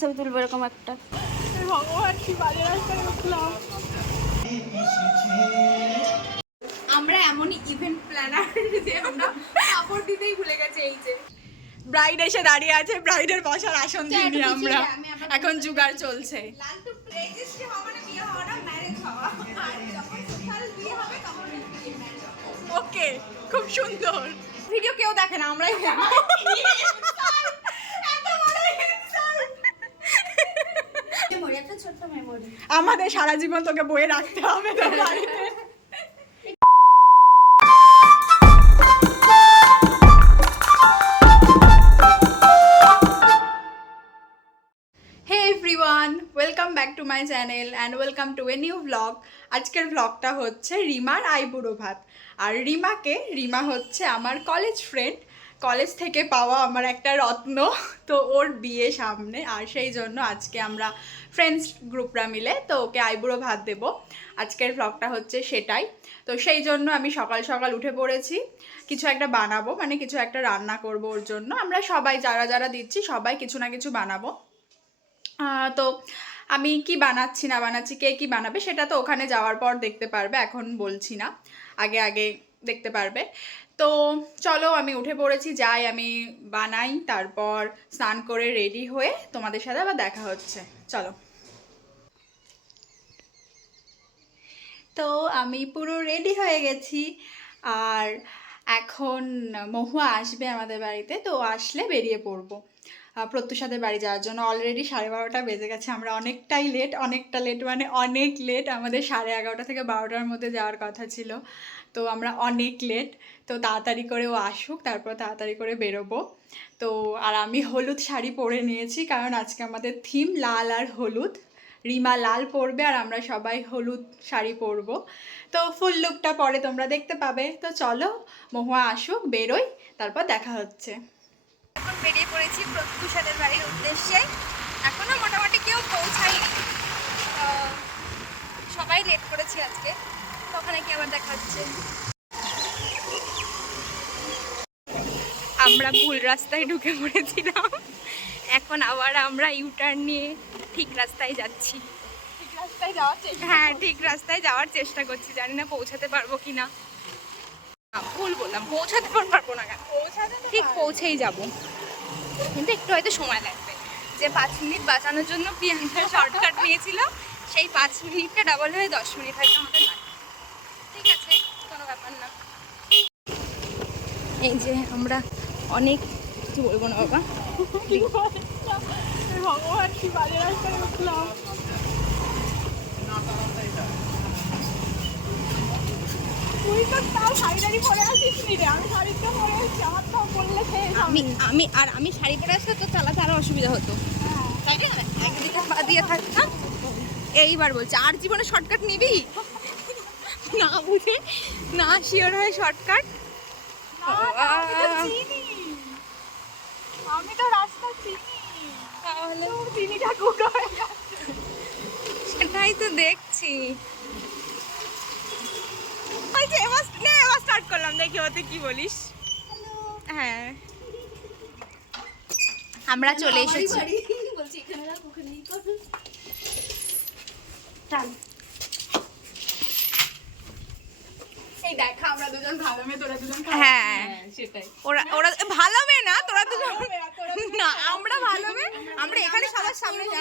ছবি তুলবো এরকম একটা। ভগবান কি বাজে রাস্তায় আমরা এমনই ইভেন্ট প্ল্যানার যে আমরা কাপড় দিতেই ভুলে গেছে এই যে। ব্রাইড এসে দাঁড়িয়ে আছে ব্রাইডের বসার আসন দিইনি আমরা। এখন জুগার চলছে। ওকে খুব সুন্দর। ভিডিও কেউ দেখে না আমরাই ছোট্ট মেমোরি আমাদের সারা জীবন তোকে বয়ে রাখতে হবে তোর বাড়িতে। Everyone welcome back to my channel and welcome to a new blog আজকের ব্লগটা হচ্ছে রিমার আইবুড়ো ভাত। আর রিমাকে রিমা হচ্ছে আমার কলেজ ফ্রেন্ড কলেজ থেকে পাওয়া আমার একটা রত্ন, তো ওর বিয়ে সামনে। আর সেই জন্য আজকে আমরা ফ্রেন্ডস গ্রুপরা মিলে তো ওকে আইবুড়ো ভাত দেবো। আজকের ব্লগটা হচ্ছে সেটাই। তো সেই জন্য আমি সকাল সকাল উঠে পড়েছি। কিছু একটা বানাবো মানে কিছু একটা রান্না করব ওর জন্য। আমরা সবাই যারা যারা দিচ্ছি, সবাই কিছু না কিছু বানাবো। তো আমি কি বানাচ্ছি, না বানাচ্ছি, কে কি বানাবে, সেটা তো ওখানে যাওয়ার পর দেখতে পারবে, এখন বলছি না। আগে আগে দেখতে পারবে। তো চলো আমি উঠে পড়েছি, যাই আমি বানাই, তারপর স্নান করে রেডি হয়ে তোমাদের সাথে আবার দেখা হচ্ছে। চলো। তো আমি পুরো রেডি হয়ে গেছি, আর এখন মহুয়া আসবে আমাদের বাড়িতে, তো আসলে বেরিয়ে পড়ব। প্রত্যুষাদের বাড়ি যাওয়ার জন্য অলরেডি সাড়ে বারোটা বেজে গেছে, আমরা অনেকটাই লেট অনেকটা লেট মানে অনেক লেট আমাদের সাড়ে এগারোটা থেকে বারোটার মধ্যে যাওয়ার কথা ছিল। তো আমরা অনেক লেট তো তাড়াতাড়ি করে ও আসুক, তারপর তাড়াতাড়ি করে বেরোবো। তো আর আমি হলুদ শাড়ি পরে নিয়েছি, কারণ আজকে আমাদের থিম লাল আর হলুদ। রিমা লাল পরবে আর আমরা সবাই হলুদ শাড়ি পরবো। তো ফুল লুকটা পরে তোমরা দেখতে পাবে। তো চলো, মহুয়া আসুক, বেরোই, তারপর দেখা হচ্ছে। এখন বেরিয়ে পড়েছি প্রত্যুষাদের বাড়ির উদ্দেশ্যে। এখনও মোটামুটি কেউ পৌঁছায়নি। সবাই লেট করেছি আজকে। ওখানে কি আবার দেখা হচ্ছে। আমরা ভুল রাস্তায় ঢুকে পড়েছিলাম। এখন আবার আমরা ইউটার্ন নিয়ে ঠিক রাস্তায় যাচ্ছি। হ্যাঁ ঠিক রাস্তায় যাওয়ার চেষ্টা করছি। জানি না পৌঁছাতে পারব কি না ভুল বললাম পৌঁছাতে পারব না কেন? পৌঁছাতে ঠিক পৌঁছেই যাব। কিন্তু একটু হয়তো সময় লাগবে। যে পাঁচ মিনিট বাঁচানোর জন্য প্রিয়াঙ্কা শর্টকাট নিয়েছিল সেই পাঁচ মিনিটটা ডাবল হয়ে দশ মিনিট হয়তো আমাদের লাগবে ঠিক আছে কোনো ব্যাপার না। এই যে আমরা অনেক কিছু বলব না বাবা? ভগবান কি বাজে রাস্তায় উঠলাম আমি আমি আমি আর আমি শাড়ি পরে আসলে তো চালাতে আরও অসুবিধা হতো। তাই না? একদিকে পা দিয়ে থাকতাম এইবার বলছে আর জীবনে শর্টকাট নিবি? না বুঝে না শিওর হয়ে শর্টকাট আমি তো। রাস্তা চিনি। তাহলে চিনিটা কুটো হয়ে যাচ্ছে। সেটাই তো দেখছি। ওই যে এবার নে এবার স্টার্ট করলাম। দেখি ওতে কি বলিস। হ্যাঁ। আমরা চলে এসেছি। বলছি এখানে রাখ ওখানেই কর চল এই দেখা আমরা দুজন ভালো মেয়ে তোরা দুজন হ্যাঁ। সেটাই। ওরা ওরা ভালো মেয়ে না তোরা দুজন না আমরা ভালো মেয়ে। আমরা এখানে সবার সামনে হয়।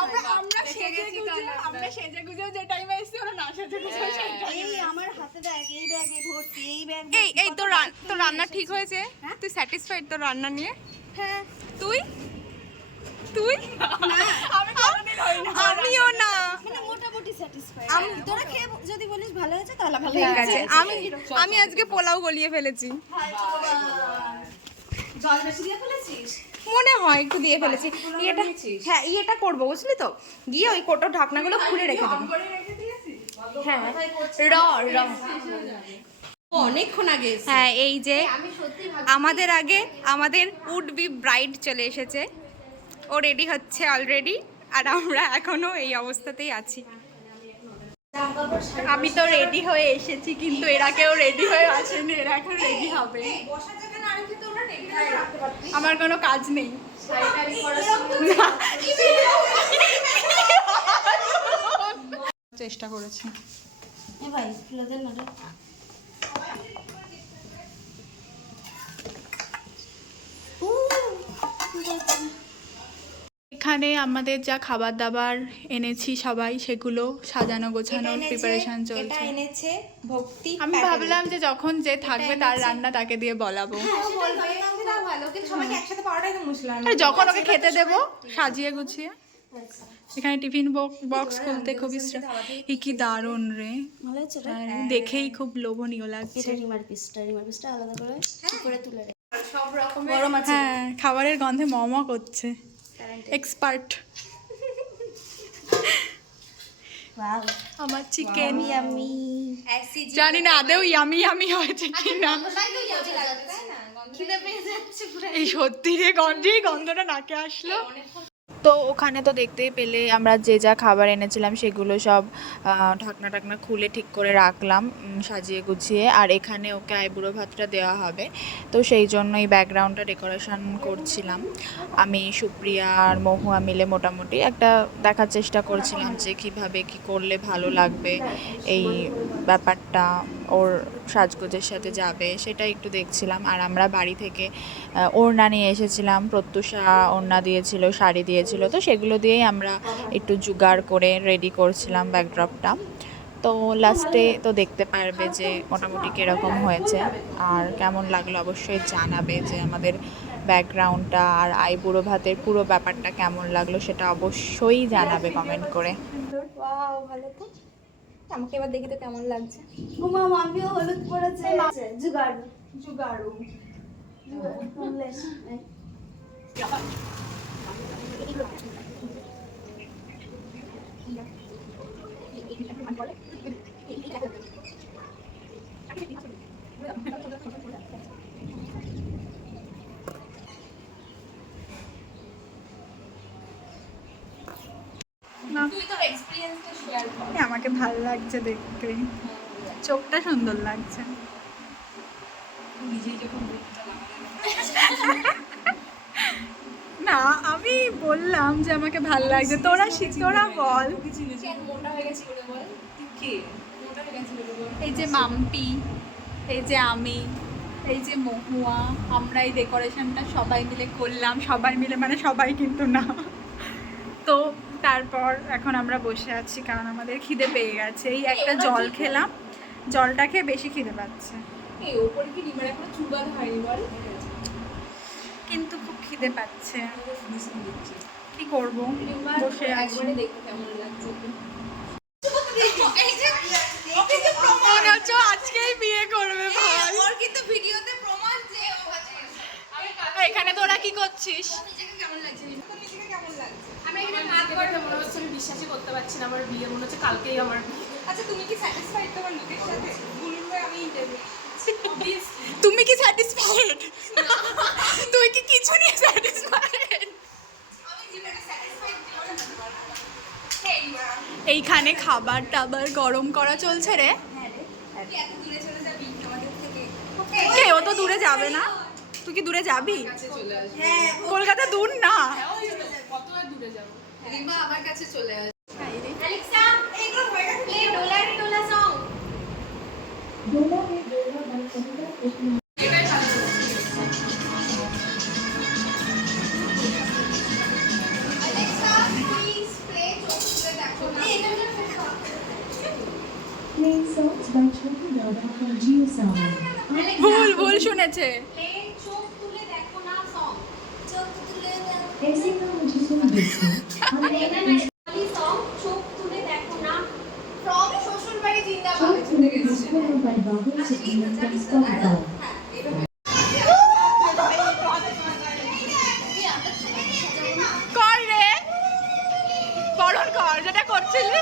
আমরা আমরা সেজে গুজে আমরা সেজে গুজে যে টাইমে এসেছি ওরা না সেজে গুজে সেই time এ। এই আমার হাতে ব্যাগ এই ব্যাগে ভর্তি এই ব্যাগ এই এই তোর রান- তোর রান্না ঠিক হয়েছে? তুই স্যাটিসফাইড তোর রান্না নিয়ে? হ্যাঁ। তুই? তুই আমি কোনোদিন হই না আমিও না মানে মোটামুটি স্যাটিসফাইড আমি- তোরা খেয়ে ব- যদি বলিস ভালো হয়েছে তাহলে ভালো ঠিক হয়েছে আছে। আমি আমি আজকে পোলাও গলিয়ে ফেলেছি। জল বেশি দিয়ে ফেলেছিস মনে হয় একটু দিয়ে ফেলেছি। ইয়েটা হ্যাঁ ইয়েটা করব বুঝলি তো? গিয়ে ওই কোটো ঢাকনাগুলো খুলে রেখে দেবো। হ্যাঁ র র। অনেকক্ষণ আগে হ্যাঁ এই যে আমাদের আগে আমাদের উড বি ব্রাইড চলে এসেছে। ও রেডি হচ্ছে অলরেডি আর আমরা এখনও এই অবস্থাতেই আছি। আমি তো রেডি হয়ে এসেছি কিন্তু এরা কেউ রেডি হয়ে আসেনি এরা এখন রেডি হবে। বসার জায়গা না আমার কোনো কাজ নেই। চেষ্টা করেছি। ভাই খুলে দেন না রে। এখানে আমাদের যা খাবার দাবার এনেছি সবাই সেগুলো সাজানো গোছানো প্রিপারেশন এটা চলছে। এনেছে ভক্তি আমি ভাবলাম যে যখন যে থাকবে তার রান্না তাকে দিয়ে বলাবো। হ্যাঁ, যখন ওকে খেতে দেবো সাজিয়ে গুছিয়ে। এখানে টিফিন বক্স খুলতে খুবই কি দারুণ রে? আর দেখেই খুব লোভনীয় লাগছে। আলাদা করে করে তুলে সব রকমের গরম আছে। হ্যাঁ খাবারের গন্ধে মম করছে। এক্সপার্ট আমার চিকেন জানি না আদেও ইয়ামি ইয়ামি হয়েছে যাচ্ছে। পুরো এই সত্যি রে গন্ধে গন্ধটা নাকে আসলো। তো ওখানে তো দেখতেই পেলে, আমরা যে যা খাবার এনেছিলাম সেগুলো সব ঢাকনা টাকনা খুলে ঠিক করে রাখলাম সাজিয়ে গুছিয়ে। আর এখানে ওকে আইবুড়ো ভাতটা দেওয়া হবে। তো সেই জন্য এই ব্যাকগ্রাউন্ডটা ডেকোরেশন করছিলাম। আমি, সুপ্রিয়া আর মহুয়া মিলে মোটামুটি একটা দেখার চেষ্টা করছিলাম যে কীভাবে কি করলে ভালো লাগবে এই ব্যাপারটা। ওর সাজগোজের সাথে যাবে, সেটা একটু দেখছিলাম। আর আমরা বাড়ি থেকে ওড়না নিয়ে এসেছিলাম, প্রত্যুষা ওড়না দিয়েছিল, শাড়ি দিয়েছিল, তো সেগুলো দিয়েই আমরা একটু জোগাড় করে রেডি করছিলাম ব্যাকড্রপটা তো লাস্টে তো দেখতে পারবে যে মোটামুটি কীরকম হয়েছে। আর কেমন লাগল অবশ্যই জানাবে যে আমাদের ব্যাকগ্রাউন্ডটা আর আইবুড়ো ভাতের পুরো ব্যাপারটা কেমন লাগল সেটা অবশ্যই জানাবে কমেন্ট করে। ভালো আমাকে এবার দেখে তো কেমন লাগছে উমা মামিও হলুদ পড়েছে জুগাড়ু জুগাড়ু তুই আমাকে ভালো লাগছে দেখতে। চোখটা সুন্দর লাগছে। না আমি বললাম যে আমাকে ভালো লাগছে। তোরা তোরা বল। কেন মোটা গেছি বলে বল। কে? মোটা গেছি বলে বল। এই যে মাম্পি এই যে আমি এই যে মহুয়া আমরা এই ডেকোরেশনটা সবাই মিলে করলাম। সবাই মিলে মানে সবাই কিন্তু না। তো তারপর এখন আমরা বসে আছি কারণ আমাদের খিদে পেয়ে গেছে। এই একটা জল খেলাম। জলটা খেয়ে বেশি খিদে পাচ্ছে। কিন্তু খুব খিদে পাচ্ছে। কি করব? বসে আছি। আজকেই বিয়ে করবে ভাই। কিন্তু ভিডিওতে প্রমাণ যে এখানে তোরা কি করছিস? কেমন লাগছে কেমন লাগছে? আমি এখানে ভাত করে মনে হচ্ছে আমি বিশ্বাসই করতে পারছি না আমার বিয়ে মনে হচ্ছে কালকেই আমার বিয়ে। আচ্ছা তুমি কি স্যাটিসফাইড তোমার লুকের সাথে? গুলুর হয়ে আমি ইন্টারভিউ তুমি কি স্যাটিসফাইড তুই কি কিছু নিয়ে স্যাটিসফাইড। এইখানে খাবার টাবার গরম করা চলছে রে। তুই এত দূরে চলে যাবি আমাদের থেকে। কে ও তো দূরে যাবে না। তুই কি দূরে যাবি? হ্যাঁ কলকাতা দূর না। কত দূরে যাব। রিমা আমার কাছে চলে আসবে অ্যালেক্সা এইগুলো হয়ে গেছে play Dola song songs by from. ভুল ভুল শুনেছে। করছিলে?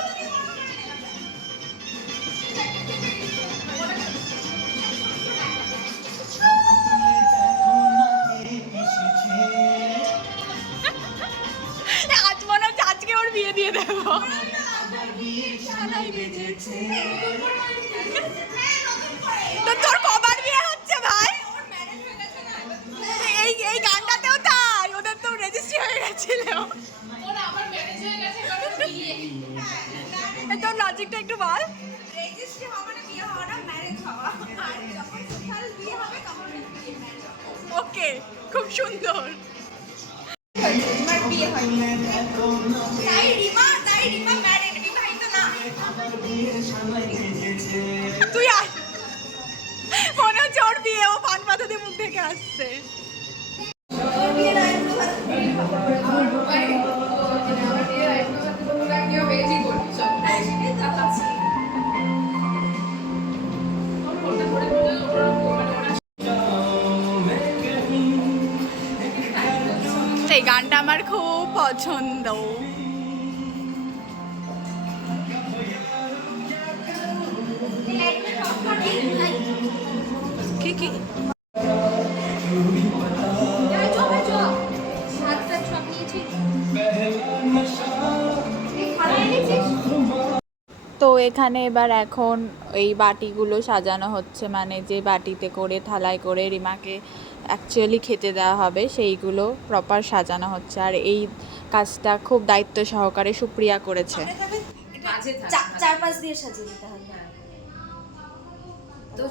আজ মনে হচ্ছে আজকে ওর বিয়ে দিয়ে দেবো। তো তোর কবার বিয়ে হচ্ছে ভাই? এই এই গানটাতেও তাই, ওদের তো রেজিস্ট্রি হয়ে গেছিল। লজিকটা একটু বল। রেজিস্ট্রি হওয়া মানে বিয়ে হওয়া ম্যারেজ হওয়া আর যখন সোশ্যাল বিয়ে হবে তখন ওকে খুব সুন্দর। বিয়ে তাই রিমা তাই রিমা ম্যারিড বিবাহিত না। তুই আয়। মনে হচ্ছে ওর বিয়ে ও পান পাতা দিয়ে মুখ থেকে আসছে। আমার খুব পছন্দ। তো এখানে এবার এখন এই বাটিগুলো সাজানো হচ্ছে মানে যে বাটিতে করে, থালায় করে রিমাকে অ্যাকচুয়ালি খেতে দেওয়া হবে সেইগুলো প্রপার সাজানো হচ্ছে। আর এই কাজটা খুব দায়িত্ব সহকারে সুপ্রিয়া করেছে। মাঝে থাক, চা- মাঝে। চার পাঁচ দিয়ে সাজিয়ে দিতে হবে। তো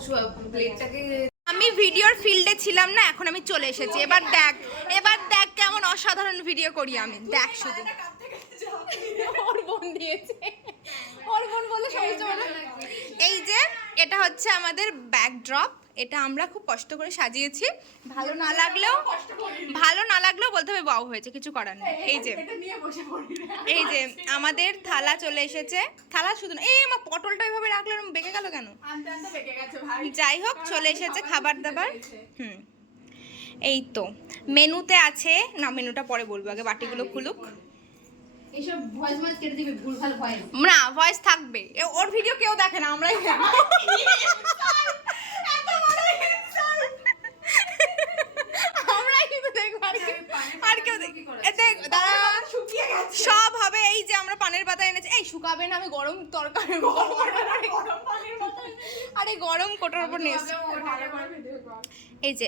প্লেটটাকে আমি ভিডিওর ফিল্ডে ছিলাম না এখন আমি চলে এসেছি। এবার দেখ এবার দেখ কেমন অসাধারণ ভিডিও করি আমি। দেখ শুধু। ওর বোন দিয়েছে। ওর বোন বলে সমস্ত এই যে এটা হচ্ছে আমাদের ব্যাকড্রপ এটা আমরা খুব কষ্ট করে সাজিয়েছি। ভালো না লাগলেও ভালো না লাগলেও বলতে হবে বাউ হয়েছে কিছু করার নেই। এই যে এই যে। আমাদের থালা চলে এসেছে। থালা শুধু না এই আমার পটলটা এভাবে রাখলে বেঁকে গেল কেন? যাই হোক চলে এসেছে খাবার দাবার। হুম। এই তো মেনুতে আছে না মেনুটা পরে বলব আগে বাটিগুলো খুলুক। এইসব ভয়েস ভয়েস কেটে দিবে ভুলভাল ভয়েস। না ভয়েস থাকবে। ওর ভিডিও কেউ দেখে না আমরাই কিন্তু দেখব আর কেউ- আর কেউ দেখ- এতে দাঁড়া সব হবে এই যে আমরা পানের পাতা এনেছি এই শুকাবে না আমি গরম তরকারি আরে গরম কোটার উপর নিয়ে এসেছি। এই যে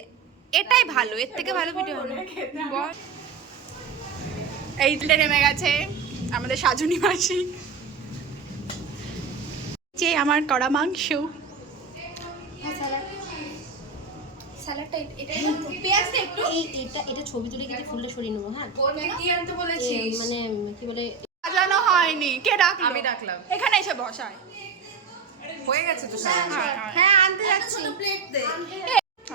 এটাই ভালো এর থেকে ভালো ভিডিও হবে। বল। এই তুলে নেমে গেছে আমাদের সাজুনি মাসি। যে আমার কড়া মাংস। এটা একটু। এই এটা এটা ছবি তুলে কিন্তু ফুলটা সরিয়ে নেব হ্যাঁ। বোনকে কি আনতে বলেছিস? এই মানে কি বলে? সাজানো হয়নি। কে ডাকলো? আমি ডাকলাম। এখানে এসে বসায়। হয়ে গেছে তো হ্যাঁ আনতে যাচ্ছি। প্লেট দে?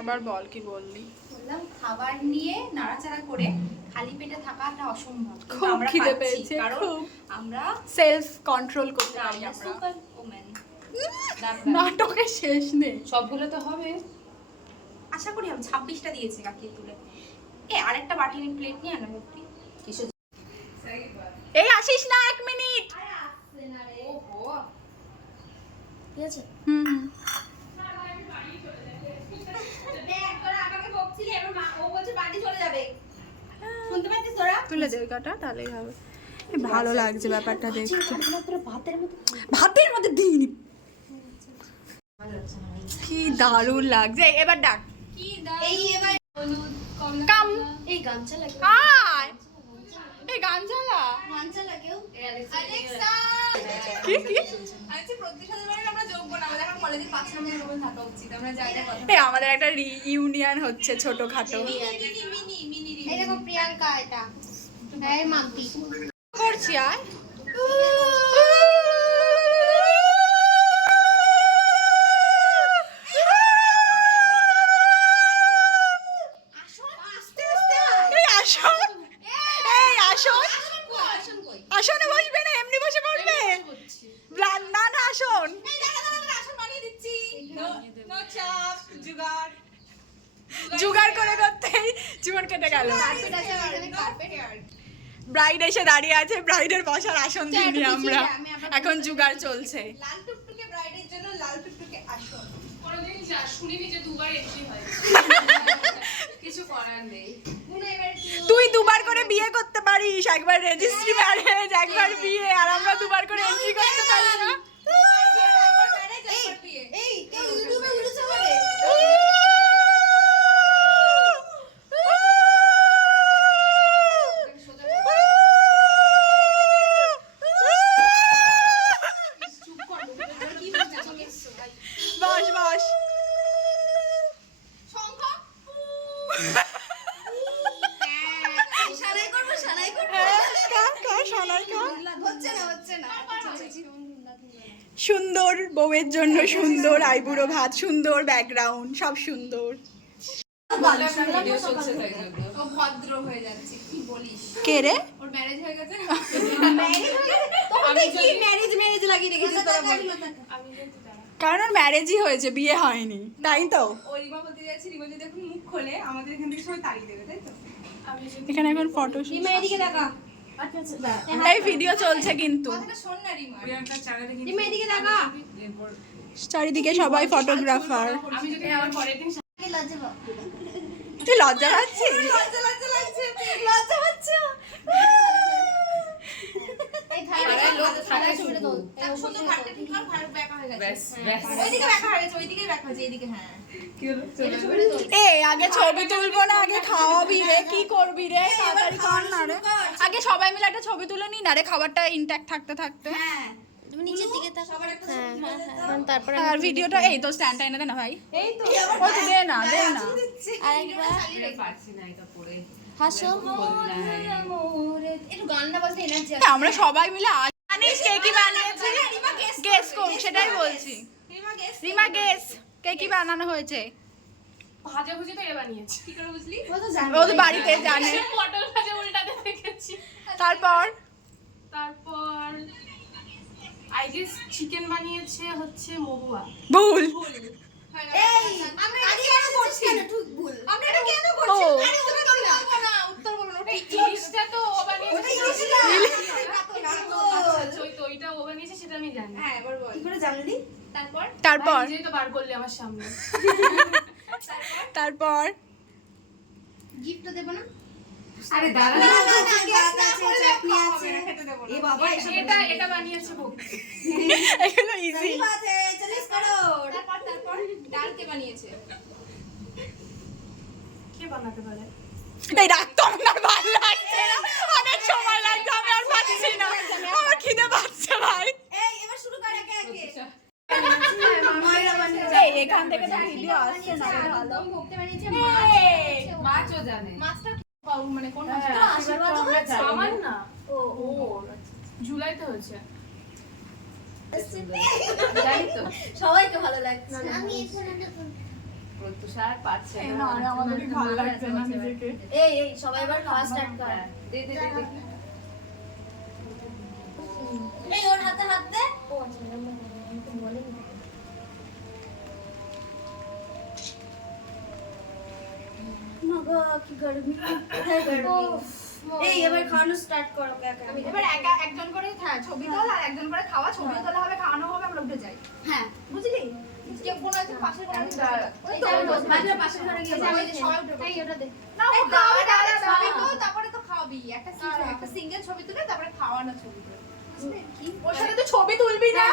আবার বল কি বললি? বললাম খাবার নিয়ে নাড়াচাড়া করে খালি পেটে থাকাটা অসম্ভব। খুব খিদে পেয়েছে, কারণ আমরা সেলফ কন্ট্রোল করতে পারি আমরা সুপার নাটকের শেষ নেই। সবগুলো তো হবে। আশা করি আমি ছাব্বিশটা দিয়েছি কাকিয়ে তুলে। এ আরেকটা বাটি প্লেট নিয়ে আনা ভর্তি কিসের এই আসিস না এক মিনিট ওহো ঠিক আছে হুম হুম। দেখ তোরা আমাকে বকছিলি এবার মা ও বলছে বাড়ি চলে যাবে শুনতে পাচ্ছিস তোরা? তুলে দে ওই তাহলেই হবে। ভালো লাগছে ব্যাপারটা দেখতে। ভাতের মধ্যে দিইনি কি দারুণ লাগছে। এবার ডাক। এই এবার কাম। এই গামছা লাগে এই গান চালা গান চালা কেউ অ্যালেক্সা কি কি? আমি প্রতিশোধের বারে আমরা যোগ্য না আমাদের এখন কলেজের পাঁচ নম্বর রুমে থাকা উচিত আমরা যাই না কথা এই আমাদের একটা ইউনিয়ন হচ্ছে ছোটখাটো। খাটো মিনি মিনি এই দেখো প্রিয়াঙ্কা এটা। এই মাম্পি। করছি আর? দাঁড়িয়ে আছে ব্রাইডের বসার আসন দিইনি আমরা। এখন জুগার চলছে। লাল টুকটুকে ব্রাইডের জন্য লাল টুকটুকে আসন। কোনোদিন শুনিনি যে দুবার এন্ট্রি হয় কিছু করার নেই। তুই দুবার করে বিয়ে করতে পারিস। একবার রেজিস্ট্রি ম্যারেজ একবার বিয়ে আর আমরা দুবার করে এন্ট্রি করতে পারি না এই এই ইউটিউবে উঠেছে বলে সারাই করব সারাই করব হচ্ছে না হচ্ছে না সুন্দর বউয়ের জন্য ভাত সুন্দর ব্যাকগ্রাউন্ড সব সুন্দর। ও ভদ্র হয়ে যাচ্ছে কি বলিস? কে রে? ওর ম্যারেজ হয়ে গেছে? আমি কি ম্যারেজ ম্যারেজ লাগিয়ে রেখেছিস তোরা বল কারণ ওর ম্যারেজই হয়েছে বিয়ে হয়নি তাই তো? এখন মুখ খোলে আমাদের এখান ফটো এই ভিডিও চলছে কিন্তু। চারিদিকে সবাই ফটোগ্রাফার তুই লজ্জা পাচ্ছিস? লজ্জা হয়ে হয়ে। হ্যাঁ আগে ছবি তুলবো না আগে খাওয়াবি রে কি করবি রে? তাড়াতাড়ি কর না রে। আগে সবাই মিলে একটা ছবি তুলে নি না রে খাবারটা ইনট্যাক্ট থাকতে থাকতে। তুমি নিচের দিকে তাকাও সবার একটা আর ভিডিওটা এই তো স্ট্যান্ডটা এনে দে না ভাই। এই তো। ও তো দে না দে না। আরেকবার। হাসো একটু গানটা বলতে এনার্জি আমরা সবাই মিলে জানিস কে কি বানিয়েছে? গেস কর সেটাই বলছি। রিমা গেস কে কি বানানো হয়েছে? ভাজা ভুজি তো এ বানিয়েছি। কি করে বুঝলি? ও তো বাড়িতে জানে। পটল ভাজা উল্টাতে দেখেছি। তারপর? তারপর আই গেস চিকেন বানিয়েছে হচ্ছে মহুয়া। ভুল। এই আমরা এটা কেন করছি ঠিক ভুল আমরা এটা কেন করছি আরে উত্তর বলব না। উত্তর বলব না ওটা ইলিশটা তো ও বানিয়েছে। ওই তো ও বানিয়েছে সেটা আমি জানি। হ্যাঁ এবার বল। কি করে জানলি? তারপর? তারপর? তো বার করলে আমার সামনে। তারপর? গিফট দেব না? আরে দাদা এ বাবা এটা এটা বানিয়েছে এগুলো ইজি তারপর তারপর ডাল কে বানিয়েছে। কে বানাতে পারে? এই রাখতো আমার ভালো লাগছে না। অনেক সময় লাগছে আমি আর পাচ্ছি না। আমার খিদে পাচ্ছে ভাই। এই এবার শুরু কর একে একে। এখান থেকে তো ভিডিও আসছে না। ভালো মাছও জানে। মাছটা আমার না ও ও জুলাইতে হয়েছে। সবাইকে ভালো লাগছে। আমি পাচ্ছে না। আমাদের ভালো লাগছে না নিজেকে। এই এই সবাই এবার খাওয়া স্টার্ট কর। দে দে দে দে। এই ওর হাতে হাত দে। ও আচ্ছা বলেন কি গরমি। এই এবার খাওয়ানো স্টার্ট করো কাকা এবার একা একজন করে ছবি তোল আর একজন করে খাওয়া ছবিও তোলা হবে খাওয়ানো হবে আমরা উঠে যাই। হ্যাঁ। বুঝলি? কেউ কোনো একজন পাশের ঘরে ওই তো, এই ওই তো, বাজার পাশের ঘরে গিয়ে ওই যে সবাই উঠে এই ওটা দে। না ও খাওয়া দাওয়া ছবি তোল তারপরে তো খাওয়াবি। একটা সিঙ্গেল ছবি তুলে তারপরে খাওয়ানো ছবি তুলে। ওর সাথে তো ছবি তুলবি না?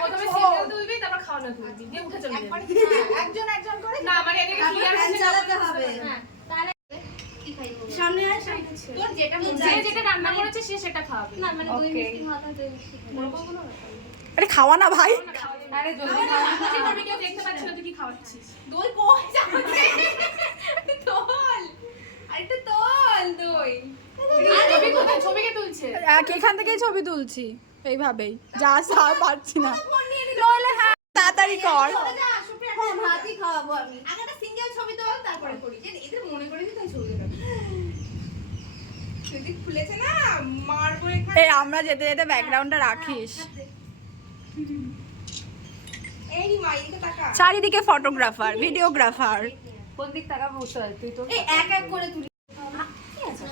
প্রথমে সিঙ্গেল তুলবি তারপর খাওয়ানো তুলবি। দিয়ে উঠে চলে একবার একজন একজন করে না আমার এদিকে ক্লিয়ার ফ্যান চালাতে হবে। তাহলে সামনে আয় সামনে তোর যেটা যে যেটা রান্না করেছে সে সেটা খাওয়াবে। না মানে দই মিষ্টি ভাত আর মিষ্টি আরে খাওয়া না ভাই। আরে জলদি খাওয়া কেউ দেখতে পাচ্ছি না। তুই কি খাওয়াচ্ছিস? দই যাচ্ছে? দই। এখান থেকেই ছবি তুলছি এইভাবেই। যা সা পারছি না। নইলে হ্যাঁ তাড়াতাড়ি কর। যা সুপ্রিয়া হ্যাঁ ভাতই খাওয়াবো আমি। আগে একটা সিঙ্গেল ছবি তোল তারপরে করি। যে এদের মনে করে দিতে ছবি যদি খুলেছে না মারবো এখানে। এই আমরা যেতে যেতে ব্যাকগ্রাউন্ডটা রাখিস। এই মা এদিকে তাকা। চারিদিকে ফটোগ্রাফার ভিডিওগ্রাফার কোন দিক তাকাবো তুই তো এক এক করে তুলি ঠিক আছে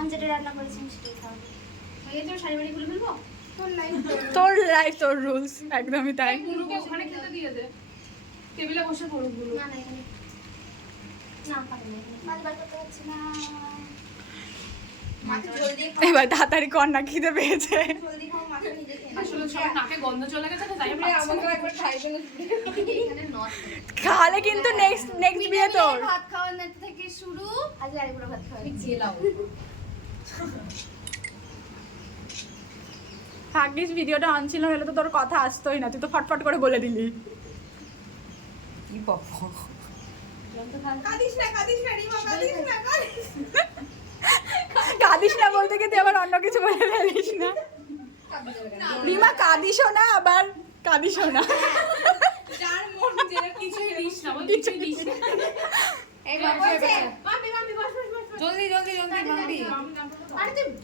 আমি যেটা রান্না করেছি সেটাই খাওয়াবো হয়ে শাড়ি বাড়ি খুলে তোর লাইফ তোর রুলস একদমই তাই। গুরুকে ওখানে খেতে দিয়ে দে। টেবিলে বসে পড়ুক গুরু না না না এবার তাড়াতাড়ি কর না খিদে পেয়েছে। জলদি খাও মাকে নিজে খেয়ে নাও। আসলে সবার নাকে গন্ধ চলে গেছে তো তাই সুপ্রিয়া, পাচ্ছি আমাকেও একবার খাইবে না এখানে নট খালে কিন্তু নেক্সট নেক্সট বিয়ে তোর। ভাত খাওয়ানো থেকে শুরু। আজ আইবুড়ো ভাত জেলাও ভাগ্যিস ভিডিওটা অন ছিল হলে তো তোর কথা আসতোই না। তুই তো ফটফট করে বলে দিলি। কি বাবা। কাঁদিস না কাঁদিস না রিমা কাঁদিস না কাঁদিস কাঁদিস না বলতে গিয়ে তুই আবার অন্য কিছু বলে ফেলিস না। রিমা কাঁদিসও না আবার কাঁদিসও না। যার মন কিছুই দিস না কিছুই দিস না। এই বাবু জলদি জলদি জলদি তুই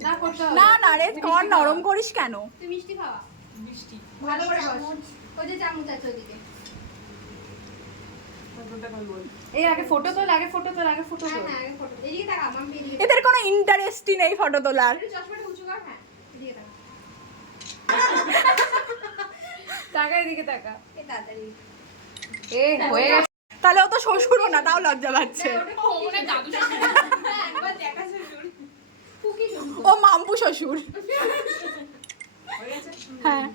না না না রে কর নরম করিস কেন? তুই মিষ্টি খাওয়া? মিষ্টি। ভালো করে বস। ওই যে চামচ আছে ওদিকে এই আগে ফটো তোল আগে ফটো তোল আগে ফটো হ্যাঁ তোল। হ্যাঁ আগে ফটো এদিকে তাকা মাম্পি এদিকে এদের কোনো ইন্টারেস্টই নেই ফটো তোলার। হ্যাঁ এদিকে তাকা এ হয়ে গেছে। তাহলে ও তো শ্বশুরও না তাও লজ্জা পাচ্ছে ওখানে দাদু শ্বশুর হ্যাঁ একবার দেখা শ্বশুর কুকি শ্বশুর ও মাম্পু শ্বশুর। হ্যাঁ।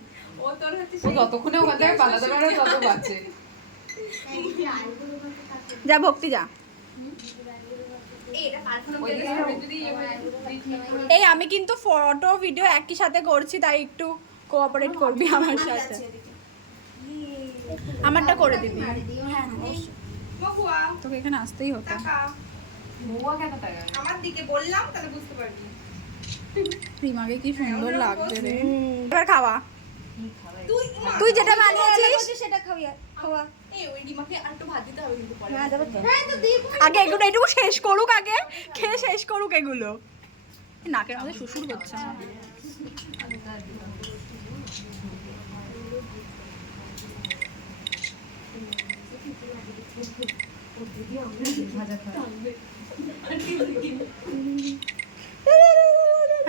ও তোর হচ্ছে যতক্ষণে ওখান থেকে পালাতে পারে তত বাঁচে যা ভক্তি যা। এই যদি এই আমি কিন্তু ফটো ভিডিও একই সাথে করছি তাই একটু কোঅপারেট করবি আমার সাথে। আমারটা করে দিবি। হ্যাঁ তোকে এখানে আসতেই হতো। বউয়া কেন আমার দিকে বললাম তাহলে বুঝতে পারবি। রিমাকে কি সুন্দর লাগছে রে। এবার খাওয়া। তুই যেটা বানিয়েছিস? সেটা খাবি খাওয়া। হ্যাঁ হ্যাঁ আগে এগুলো এটুকু শেষ করুক আগে খেয়ে শেষ করুক এগুলো। নাকের মধ্যে শ্বশুর হচ্ছে। আমার।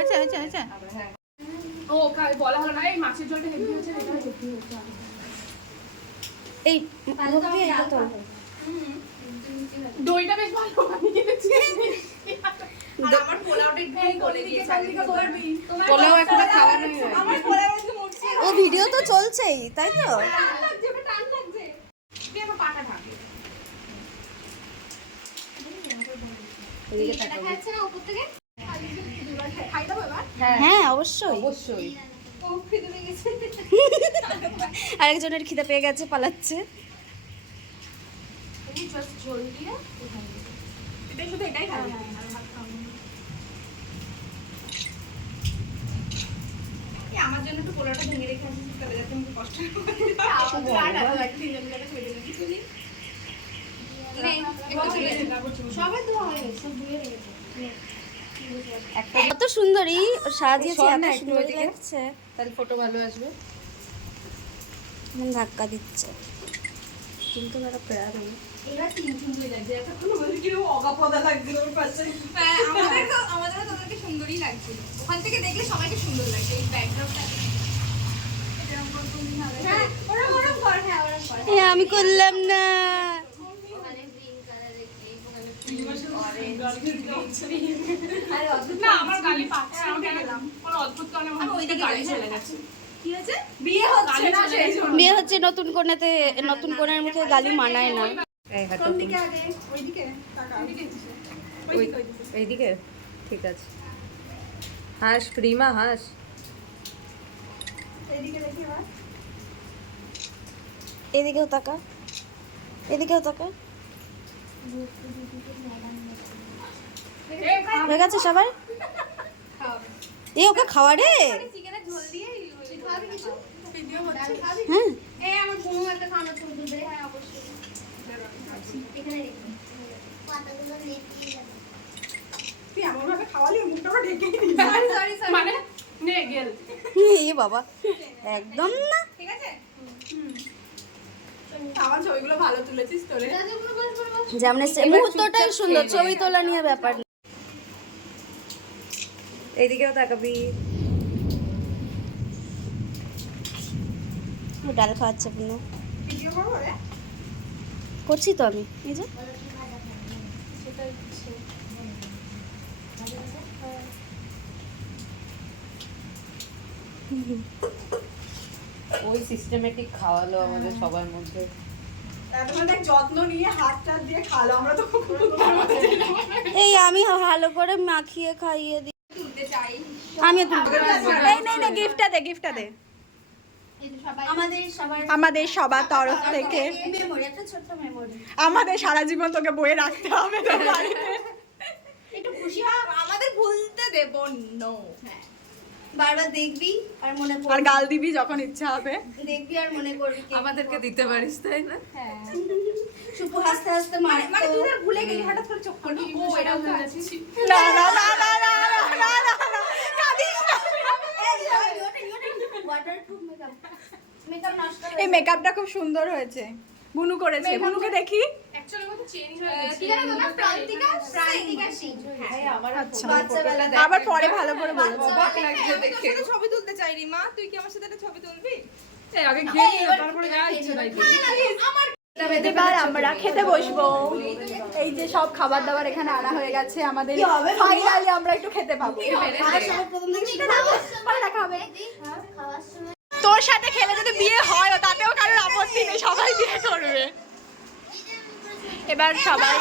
আচ্ছা আচ্ছা আচ্ছা ও কাল বলা হলো না। এই মাছের জলটা হেভি হচ্ছে এটা হেভি হচ্ছে এই ভক্তি এটা তো দইটা বেশ ভালো বানিয়েছিস আর আমার পোলাওটা একটু গলে গিয়েছে পোলাও এখনও খাওয়া নেই আমার পোলাও একটু মরছে ও ভিডিও তো চলছেই তাই তো? টান লাগছে তুই পাটা ঢাকে এটা খাচ্ছে না উপর থেকে? হ্যাঁ অবশ্যই অবশ্যই আরেকজনের খিদে পেয়ে গেছে পালাচ্ছে এই জাস্ট ঝোল দিয়ে এটাই শুধু এটাই খাবি এই আমার জন্য একটু পোলাওটা ভেঙে রেখে যাতে কষ্ট হয়। সবাই তো হয়ে সব ধুয়ে রেখেছে সুন্দরী সাজিয়েছে এত সুন্দর। লাগছে। তাহলে ফটো ভালো আসবে। মন ধাক্কা দিচ্ছে। কিন্তু মেরা প্যার এরা তিন সুন্দর লাগছে এতক্ষণ হ্যাঁ, আমাদেরও তোদেরকে সুন্দরই লাগছিল। ওখান থেকে দেখলে সবাইকে সুন্দর লাগছে এই ব্যাকগ্রাউন্ডটা হ্যাঁ ওরম ওরম কর হ্যাঁ ওরম কর। এ আমি করলাম না ওখানে গ্রিন কালারের ক্লিপ ওখানে আরে অদ্ভুত না আমার গালি পাচ্ছে না অদ্ভুত কারণে আমার ওইদিকে গাড়ি চলে গেছে। কি হয়েছে? বিয়ে হচ্ছে গালি চলে গেছে। বিয়ে হচ্ছে নতুন কোনেতে নতুন কোনের মুখে গালি মানায় না। ওইদিকে? টাকা। ওইদিকে ওইদিকে এইদিকে ঠিক আছে। হাস প্রিমা হাস। এদিকেও তাকা। এদিকেও তাকা। হয়ে গেছে সবার? এই ওকে খাওয়া রে। হ্যাঁ। এ বাবা। একদম না। ঠিক আছে যেমন মুহূর্তটাই সুন্দর ছবি তোলা নিয়ে ব্যাপার। এইদিকেও তাকাবি। ডাল খাওয়াচ্ছে রে করছি তো আমি এই যে। ওই সিস্টেমেটিক খাওয়ালো আমাদের সবার মধ্যে। যত্ন নিয়ে হাত দিয়ে খালো আমরা তো এই আমি ভালো করে মাখিয়ে খাইয়ে দিই আমি এই নে নে গিফটটা দে গিফটটা দে। এই যে সবাই আমাদের সবার তরফ থেকে। আমাদের সারা জীবন তোকে বয়ে রাখতে হবে তোর বাড়িতে। একটু খুশি আমাদের ভুলতে দেব নো বারবার দেখবি আর মনে আর গাল দিবি যখন ইচ্ছা হবে। দেখবি আর মনে করবি আমাদেরকে দিতে পারিস তাই না? শুভ হাসতে হাসতে মারে মানে তুই ভুলে গেলি হঠাৎ করে চোখ করবি ও এটাও তো আছে না না না না না না এই মেকআপটা খুব সুন্দর হয়েছে। গুনু করেছে। গুনুকে দেখি। আচ্ছা। আবার পরে ভালো করে ছবি তুলতে চাইনি মা তুই কি আমার সাথে ছবি তুলবি? এবার আমরা খেতে বসবো। এই যে সব খাবার দাবার এখানে আনা হয়ে গেছে আমাদের। ফাইনালি আমরা একটু খেতে পাবো। হ্যাঁ, দেখা হবে। তোর সাথে খেলে যদি বিয়ে হয় তাতেও কারোর আপত্তি নেই সবাই বিয়ে করবে। এবার সবাই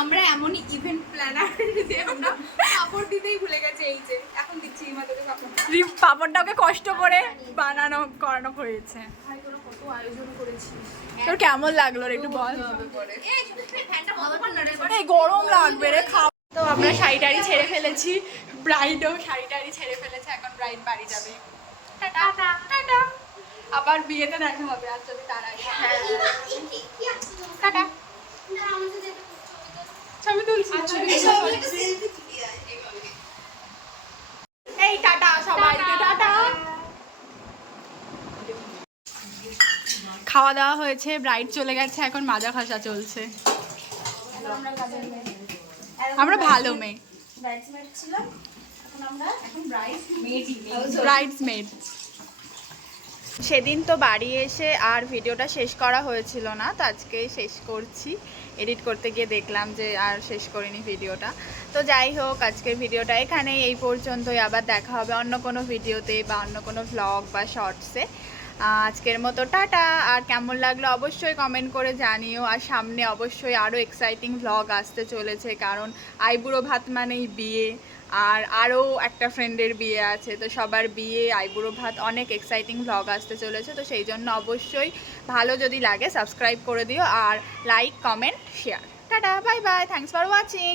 আমরা এমনই ইভেন্ট প্ল্যানার যে আমরা কাপড় দিতেই ভুলে গেছে এই যে এখন দিচ্ছি তোকে কাপড় রিম পাপড়টাকে কষ্ট করে বানানো করানো হয়েছে। তোর কেমন লাগল একটু বল। এই এই গরম লাগবে রে খাও। তো আমরা শাড়ি টাড়ি ছেড়ে ফেলেছি ব্রাইডও শাড়ি টাড়ি ছেড়ে ফেলেছে এখন ব্রাইড বাড়ি যাবে। আবার বিয়েতে দেখা হবে আর যদি তার আগে টাটা। ছবি তুলছি এই টাটা সবাইকে টাটা। খাওয়া দাওয়া হয়েছে ব্রাইড চলে গেছে এখন মাজা খাসা চলছে। আমরা আমরা ভালো মেয়ে। ব্রাইডসমেড ছিলাম এখন আমরা এখন ব্রাইডসমেড সেদিন তো বাড়ি এসে আর ভিডিওটা শেষ করা হয়েছিল না তো আজকে শেষ করছি। এডিট করতে গিয়ে দেখলাম যে আর শেষ করিনি ভিডিওটা। তো যাই হোক আজকের ভিডিওটা এখানেই এই পর্যন্তই। আবার দেখা হবে অন্য কোনো ভিডিওতে বা অন্য কোনো ভ্লগ বা শর্টসে আজকের মতো টাটা। আর কেমন লাগল অবশ্যই কমেন্ট করে জানিও। আর সামনে অবশ্যই আরও এক্সাইটিং ভ্লগ আসতে চলেছে, কারণ আইবুড়ো ভাত মানেই বিয়ে। আর আরও একটা ফ্রেন্ডের বিয়ে আছে, তো সবার বিয়ে, আইবুড়ো ভাত অনেক এক্সাইটিং ভ্লগ আসতে চলেছে, তো সেই জন্য অবশ্যই ভালো যদি লাগে সাবস্ক্রাইব করে দিও। আর like comment share tata bye bye thanks for watching